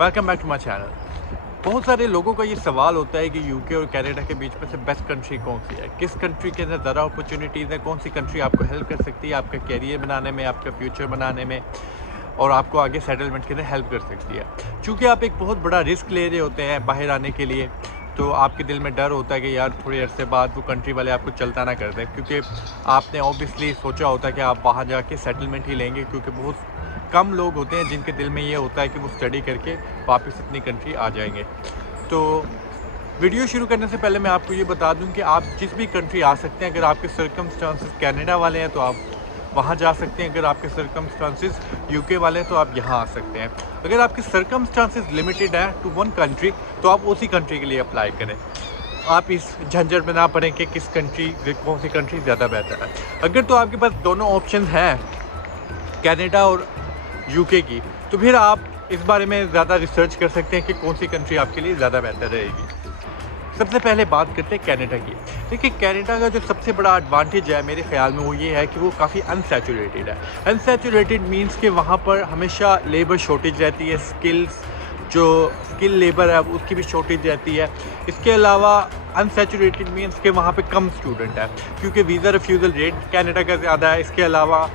Welcome back to my channel. बहुत सारे लोगों का ये सवाल होता है कि यूके और कनाडा के बीच में से बेस्ट कंट्री कौन सी है, किस कंट्री के अंदर ज़्यादा अपॉर्चुनिटीज़ है, कौन सी कंट्री आपको हेल्प कर सकती है आपका कैरियर बनाने में, आपका फ्यूचर बनाने में और आपको आगे सेटलमेंट के अंदर हेल्प कर सकती है। चूँकि आप एक बहुत बड़ा रिस्क ले रहे होते हैं बाहर आने के लिए, तो आपके दिल में डर होता है कि यार थोड़ी अरसे बाद वो कंट्री वाले आपको चलता ना कर दें, क्योंकि आपने ऑब्वियसली सोचा होता है कि आप वहाँ जाके सेटलमेंट ही लेंगे, क्योंकि बहुत कम लोग होते हैं जिनके दिल में ये होता है कि वो स्टडी करके वापस अपनी कंट्री आ जाएंगे। तो वीडियो शुरू करने से पहले मैं आपको ये बता दूं कि आप जिस भी कंट्री आ सकते हैं। अगर आपके सर्कमस्टांसेस कनाडा वाले हैं तो आप वहाँ जा सकते हैं, अगर आपके सर्कमस्टांसेस यूके वाले हैं तो आप यहाँ आ सकते हैं। अगर आपके सर्कमस्टांसेस लिमिटेड है टू वन कंट्री तो आप उसी कंट्री के लिए अप्लाई करें। आप इस झंझट में ना पड़ें कि किस कंट्री कौन सी कंट्री ज़्यादा बेहतर है। अगर तो आपके पास दोनों ऑप्शन हैं कनाडा और यूके की, तो फिर आप इस बारे में ज़्यादा रिसर्च कर सकते हैं कि कौन सी कंट्री आपके लिए ज़्यादा बेहतर रहेगी। सबसे पहले बात करते हैं कनाडा की। देखिए, कनाडा का जो सबसे बड़ा एडवांटेज है मेरे ख़्याल में वो ये है कि वो काफ़ी अनसैचुरेटेड है। अनसैचुरेटेड मींस कि वहाँ पर हमेशा लेबर शॉर्टेज रहती है, जो स्किल लेबर है उसकी भी शॉर्टेज रहती है। इसके अलावा अनसैचुरेटेड मींस के वहाँ पे कम स्टूडेंट है, क्योंकि वीज़ा रिफ्यूज़ल रेट कनाडा का ज़्यादा है। इसके अलावा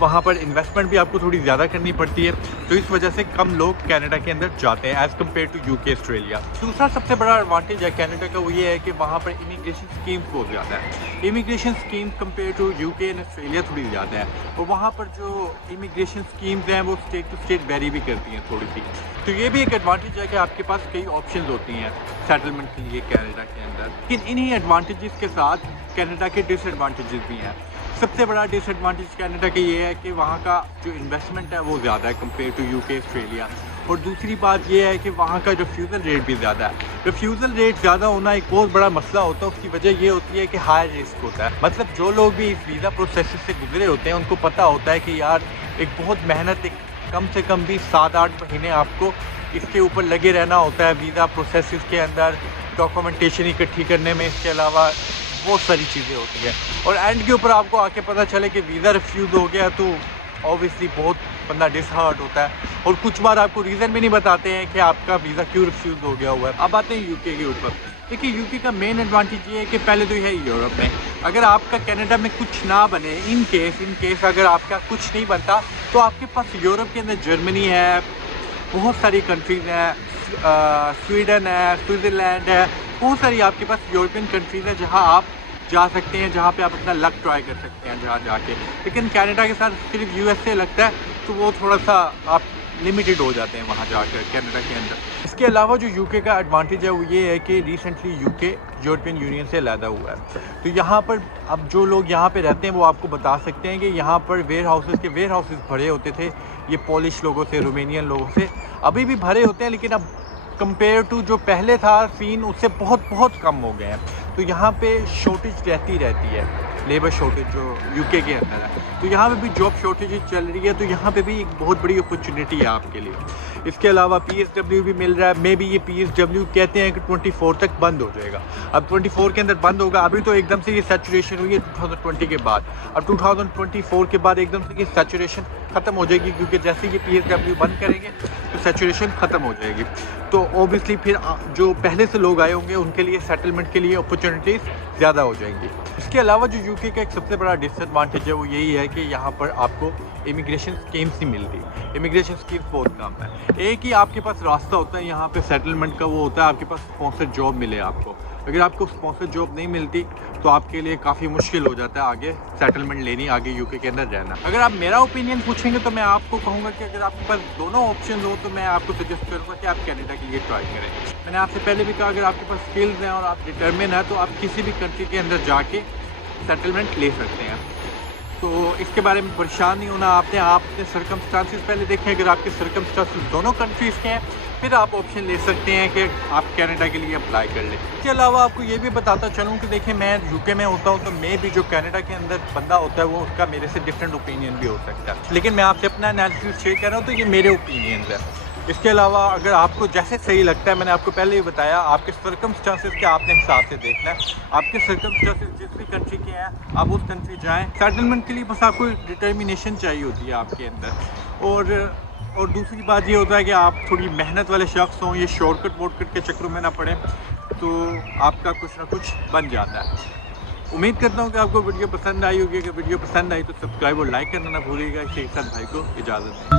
वहाँ पर इन्वेस्टमेंट भी आपको थोड़ी ज़्यादा करनी पड़ती है, तो इस वजह से कम लोग कनाडा के अंदर जाते हैं as compare to UK Australia. दूसरा सबसे बड़ा एडवांटेज है कनाडा का वो ये है कि वहाँ पर इमिग्रेशन स्कीम्स बहुत ज़्यादा है। Immigration scheme compare to UK and Australia थोड़ी ज़्यादा है, और वहाँ पर जो इमिग्रेशन स्कीम्स हैं वो स्टेट टू स्टेट वेरी भी करती हैं थोड़ी सी। तो ये भी एक एडवांटेज है कि आपके पास कई ऑप्शन होती हैं सेटलमेंट के लिए कनाडा के अंदर। लेकिन इन्हीं एडवांटेजेस के साथ कनाडा के डिसएडवांटेजेस भी हैं। सबसे बड़ा डिसएडवांटेज कनाडा का ये है कि वहाँ का जो इन्वेस्टमेंट है वो ज़्यादा है कम्पेयर टू यूके ऑस्ट्रेलिया। और दूसरी बात ये है कि वहाँ का रिफ्यूज़ल रेट भी ज़्यादा है। रिफ्यूज़ल रेट ज़्यादा होना एक बहुत बड़ा मसला होता है। उसकी वजह ये होती है कि हाई रिस्क होता है। मतलब जो लोग भी इस वीज़ा प्रोसेस से गुजरे होते हैं उनको पता होता है कि यार एक बहुत मेहनत, एक कम से कम भी 7-8 महीने आपको इसके ऊपर लगे रहना होता है वीज़ा प्रोसेस के अंदर, डॉक्यूमेंटेशन इकट्ठी करने में। इसके अलावा बहुत सारी चीज़ें होती हैं, और एंड के ऊपर आपको आके पता चले कि वीज़ा रिफ्यूज़ हो गया तो ऑब्वियसली बहुत बंदा डिसहार्ट होता है। और कुछ बार आपको रीज़न भी नहीं बताते हैं कि आपका वीज़ा क्यों रिफ्यूज़ हो गया हुआ है। अब आते हैं यूके के ऊपर। देखिए, यूके का मेन एडवांटेज ये है कि पहले तो है यूरोप में अगर आपका कनाडा में कुछ ना बने, इन केस अगर आपका कुछ नहीं बनता तो आपके पास यूरोप के अंदर जर्मनी है, बहुत सारी कंट्रीज़ हैं, स्वीडन है, स्विट्ज़रलैंड है, बहुत सारी आपके पास यूरोपियन कंट्रीज़ हैं जहां आप जा सकते हैं, जहां पे आप अपना लक ट्राई कर सकते हैं जहां जाके। लेकिन कनाडा के साथ सिर्फ यूएसए लगता है, तो वो थोड़ा सा आप लिमिटेड हो जाते हैं वहां जाकर कनाडा के अंदर। इसके अलावा जो यूके का एडवांटेज है वो ये है कि रिसेंटली यूके यूरोपियन यूनियन से अलहदा हुआ है। तो यहाँ पर अब जो लोग यहाँ पे रहते हैं वो आपको बता सकते हैं कि यहाँ पर वेयर हाउसेस भरे होते थे ये पोलिश लोगों से, रोमेनियन लोगों से। अभी भी भरे होते हैं, लेकिन अब कंपेयर टू जो पहले था सीन उससे बहुत कम हो गए हैं। तो यहाँ पे शॉर्टेज रहती है, लेबर शॉर्टेज जो यूके के अंदर है। तो यहाँ पे भी जॉब शॉर्टेज चल रही है, तो यहाँ पे भी एक बहुत बड़ी अपॉर्चुनिटी है आपके लिए। इसके अलावा PSW भी मिल रहा है। मे बी ये PSW कहते हैं कि 24 तक बंद हो जाएगा। अब 24 के अंदर बंद होगा। अभी तो एकदम से ये सैचुरेशन हुई है 2020 के बाद। अब 2024 के बाद एकदम से ये सैचुरेशन ख़त्म हो जाएगी, क्योंकि जैसे ये PSW बंद करेंगे तो सैचुरेशन ख़त्म हो जाएगी। तो ऑब्वियसली फिर जो पहले से लोग आए होंगे उनके लिए सेटलमेंट के लिए अपॉर्चुनिटीज़ ज़्यादा हो जाएंगी। इसके अलावा जो यूके का एक सबसे बड़ा डिसएडवांटेज है वो यही है कि यहाँ पर आपको इमिग्रेशन स्कीम्स नहीं मिलती। इमिग्रेशन स्कीम्स बहुत कम है। एक ही आपके पास रास्ता होता है यहाँ पे सेटलमेंट का, वो होता है आपके पास स्पॉन्सर जॉब मिले आपको। अगर आपको स्पॉन्सर जॉब नहीं मिलती तो आपके लिए काफ़ी मुश्किल हो जाता है आगे सेटलमेंट लेनी, आगे यूके के अंदर रहना। अगर आप मेरा ओपिनियन पूछेंगे तो मैं आपको कहूँगा कि अगर आपके पास दोनों ऑप्शन हो तो मैं आपको सजेस्ट करूँगा कि आप कनाडा के लिए ट्राई करें। मैंने आपसे पहले भी कहा, अगर आपके पास स्किल्स हैं और आप डिटर्मिन हैं तो आप किसी भी कंट्री के अंदर जाके सेटलमेंट ले सकते हैं। तो इसके बारे में परेशान नहीं होना आपने सर्कमस्टांसेस पहले देखें। अगर आपके सर्कमस्टांसेस दोनों कंट्रीज़ के हैं फिर आप ऑप्शन ले सकते हैं कि आप कनाडा के लिए अप्लाई कर लें। इसके अलावा आपको ये भी बताता चलूँ कि देखिए, मैं यूके में होता हूँ तो मैं भी जो कनाडा के अंदर बंदा होता है वो उसका मेरे से डिफरेंट ओपिनियन भी हो सकता है, लेकिन मैं आपसे अपना एनालिसिस शेयर कर रहा हूँ तो ये मेरे ओपिनियन है। इसके अलावा अगर आपको जैसे सही लगता है, मैंने आपको पहले ही बताया, आपके सर्कमस्टांसेस के आपने हिसाब से देखना है। आपके सर्कमस्टांसेस जिस भी कंट्री के हैं आप उस कंट्री जाएँ। सेटलमेंट के लिए बस आपको डिटर्मिनेशन चाहिए होती है आपके अंदर। और और दूसरी बात ये होता है कि आप थोड़ी मेहनत वाले शख्स हों, ये शॉर्टकट वॉर्टकट के चक्करों में ना पड़े, तो आपका कुछ ना कुछ बन जाता है। उम्मीद करता हूँ कि आपको वीडियो पसंद आई होगी। अगर वीडियो पसंद आई तो सब्सक्राइब और लाइक करना ना भूलिएगा। इसी के साथ भाई को इजाज़त दें।